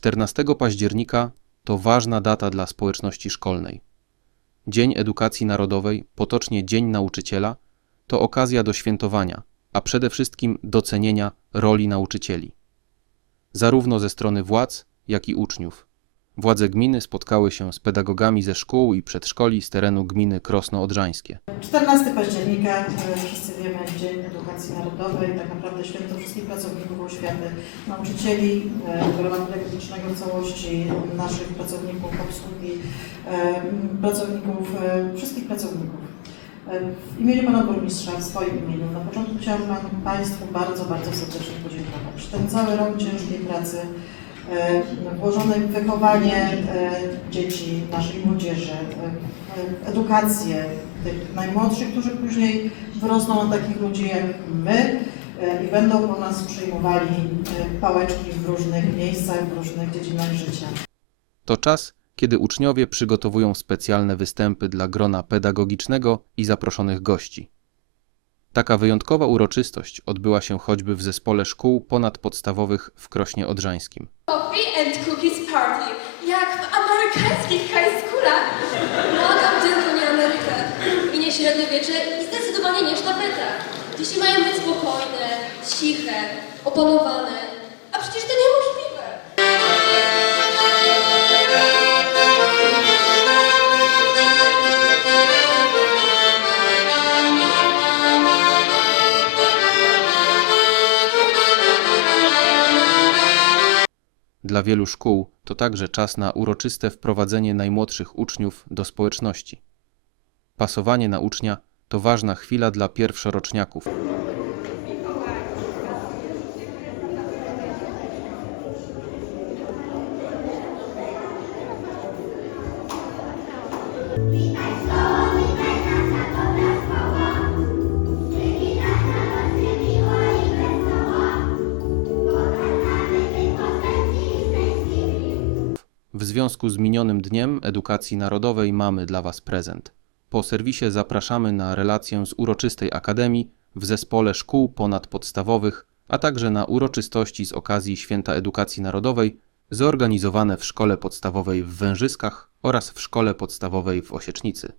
14 października to ważna data dla społeczności szkolnej. Dzień Edukacji Narodowej, potocznie Dzień Nauczyciela, to okazja do świętowania, a przede wszystkim docenienia roli nauczycieli. Zarówno ze strony władz, jak i uczniów. Władze gminy spotkały się z pedagogami ze szkół i przedszkoli z terenu gminy Krosno-Odrzańskie. 14 października, e, wszyscy wiemy, Dzień Edukacji Narodowej, tak naprawdę święto wszystkich pracowników oświaty, nauczycieli, e, grona pedagogicznego w całości, naszych pracowników obsługi, e, pracowników, e, wszystkich pracowników. E, W imieniu Pana Burmistrza, w swoim imieniu, na początku chciałam Państwu bardzo, bardzo serdecznie podziękować. Ten cały rok ciężkiej pracy, e, włożonej w wychowanie e, dzieci, naszej młodzieży, e, edukację tych najmłodszych, którzy później wyrosną na takich ludzi jak my i będą po nas przyjmowali pałeczki w różnych miejscach, w różnych dziedzinach życia. To czas, kiedy uczniowie przygotowują specjalne występy dla grona pedagogicznego i zaproszonych gości. Taka wyjątkowa uroczystość odbyła się choćby w zespole szkół ponadpodstawowych w Krośnie Odrzańskim. And Cookies Party, jak w amerykańskich high schoolach. Tam tylko nie Ameryka. I nie średniowiecze i zdecydowanie nie sztafeta. Dzieci mają być spokojne, ciche, opanowane. Dla wielu szkół to także czas na uroczyste wprowadzenie najmłodszych uczniów do społeczności. Pasowanie na ucznia to ważna chwila dla pierwszoroczniaków. W związku z minionym Dniem Edukacji Narodowej mamy dla Was prezent. Po serwisie zapraszamy na relację z uroczystej akademii w zespole szkół ponadpodstawowych, a także na uroczystości z okazji Święta Edukacji Narodowej zorganizowane w Szkole Podstawowej w Wężyskach oraz w Szkole Podstawowej w Osiecznicy.